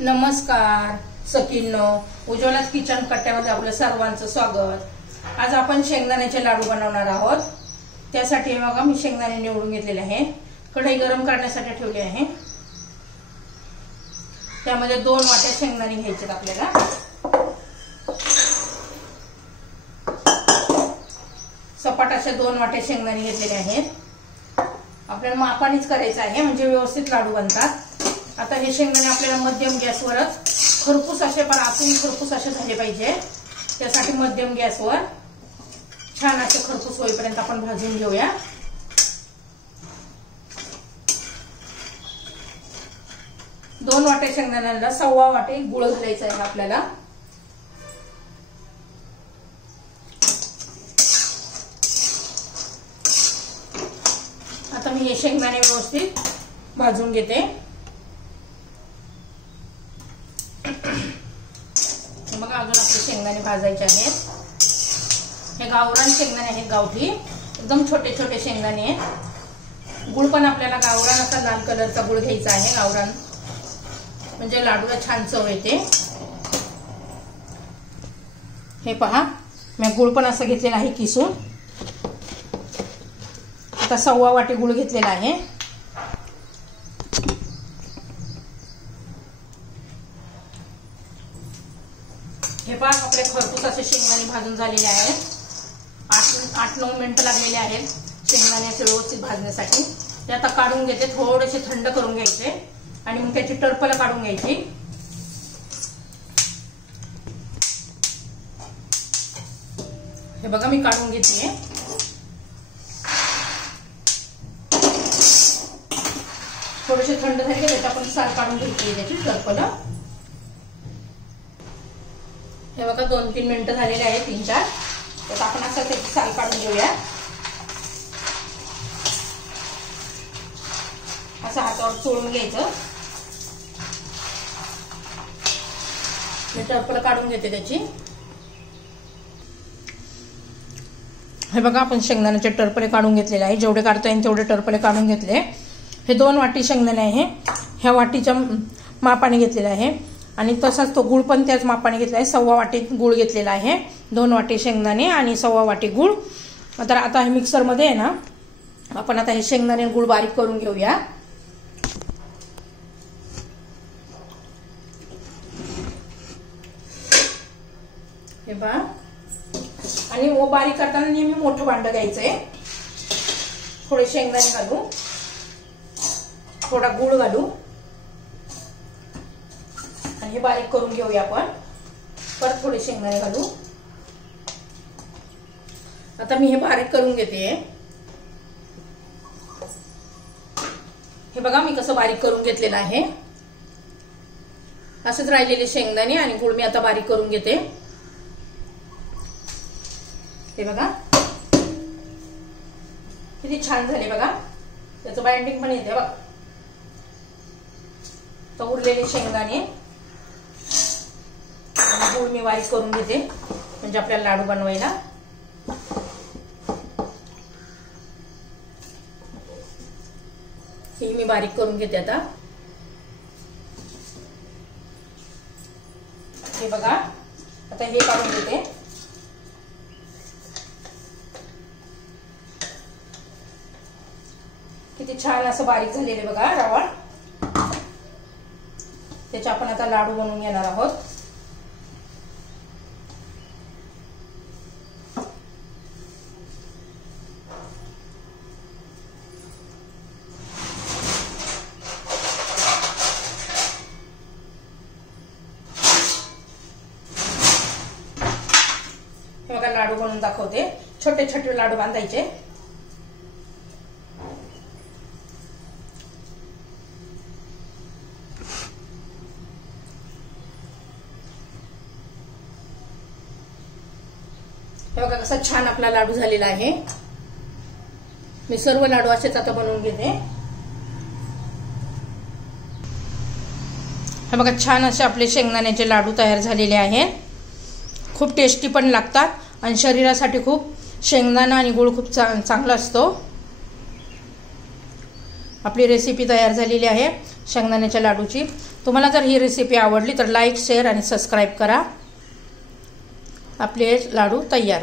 नमस्कार सखींनो, उज्ज्वलाच किचन कट्ट्यामध्ये आपलं सर्वांचं स्वागत। आज आपण शेंगदाण्याचे लाडू बनवणार आहोत। त्यासाठी बघा मी शेंगदाणे निवडून घेतलेले आहे। कढई गरम करण्यासाठी ठेवली आहे। त्यामध्ये 2 वाट्या शेंगदाणे घ्यायचे आपल्याला। सपाट असे 2 वाट्या शेंगदाणे घेतलेले आहेत। आपल्याला मापानेच करायचं आहे म्हणजे व्यवस्थित लाडू बनतात। आता हे शेंगदाणे आपल्याला मध्यम गॅसवरच खरपूस असे पण आतून खरपूस असे झाले पाहिजे। त्यासाठी मध्यम गॅसवर छान असे खरपूस होईपर्यंत आपण भाजून घेऊया। दोन वाटे शेंगदाण्याला 1.25 वाटे गुळ घालायचा आहे आपल्याला। आता मी हे शेंगदाणे व्यवस्थित भाजून घेते। बघा अजून आपले शेंगदाणे भाजायचे आहेत। हे गावरान शेंगदाणे आहेत, गावठी एकदम छोटे छोटे शेंगदाणे आहेत। गुळ पण आपल्याला गावरान असा लाल कलरचा गुळ घ्यायचा आहे। गावरान म्हणजे लाडूला छान चव येते। हे पहा मी गुळ पण असं घेतलेला आहे किसून। आता 1.25 वाटी गुळ घेतलेला आहे। हे पहा आपले खरपूस असे शेंगदाणे भाजून झालेले आहेत। 8-9 मिनिटं लागलेले आहेत शेंगदाणे असे व्यवस्थित भाजण्यासाठी। ते आता काढून घेते, थोडेसे थंड करून घ्यायचे आणि मग त्याची टरफलं काढून घ्यायची। हे बघा मी काढून घेतली। थोडेसे थंड झाले की त्यात आपण साल काढून घ्यायची त्याची टरफलं। हे बघा 2-3 मिनिटं झालेले आहेत, 3-4। तर आपण असं त्याची साल काढून घेऊया। असं हातावर चोळून घ्यायचं। मी टरफलं काढून घेते त्याची। हे बघा आपण शेंगदाण्याचे टरफले काढून घेतलेले आहे। जेवढे काढता येईल तेवढे टरफले काढून घेतले। हे 2 वाटी शेंगदाणे आहे, ह्या वाटीच्या मापाने घेतलेले आहे आणि तसाच तो गुळ पण त्याच मापाने घेतला आहे। 1.25 वाटी गुळ घेतलेला आहे। 2 वाटी शेंगदाणे आणि 1.25 वाटी गुळ। तर आता हे मिक्सर मध्ये आहे ना, आपण आता हे शेंगदाणे गुळ बारीक करून घेऊया। हे पहा आणि बारीक करताना नेहमी मोठं भांड घ्यायचंय। थोडे शेंगदाणे घालू, थोडा गुळ घालू आणि हे बारीक करून घेऊया आपण। परत थोडे शेंगदाणे घालू। आता मी हे बारीक करून घेते। हे बघा मी कसं बारीक करून घेतलेलं आहे। असंच राहिलेले शेंगदाणे आणि गुळ मी आता बारीक करून घेते। हे बघा किती छान झाले बघा, त्याचं बाइंडिंग पण येते बघा। तर उरलेले शेंगदाणे आणि गुळ मी बारीक करून घेते म्हणजे आपल्याला लाडू बनवायला। हे मी बारीक करून घेते आता। हे बघा आता हे काढून घेते। किती छान असं बारीक झालेले बघा रवाळ। त्याचे आपण आता लाडू बनवून घेणार आहोत। हे बघा लाडू बनवून दाखवते। छोटे छोटे लाडू बांधायचे। हे बघा कसा छान आपला लाडू झालेला आहे। मी सर्व लाडू असेच आता बनवून घेते। हे बघा छान असे आपले शेंगदाण्याचे लाडू तयार झालेले आहेत। खूप टेस्टी पण लागतात आणि शरीरासाठी खूप शेंगदाणा आणि गुळ खूप चांगला असतो। आपली रेसिपी तयार झालेली आहे शेंगदाण्याच्या लाडूची। तुम्हाला जर ही रेसिपी आवडली तर लाईक, शेअर आणि सबस्क्राईब करा. आपले लाडू तयार.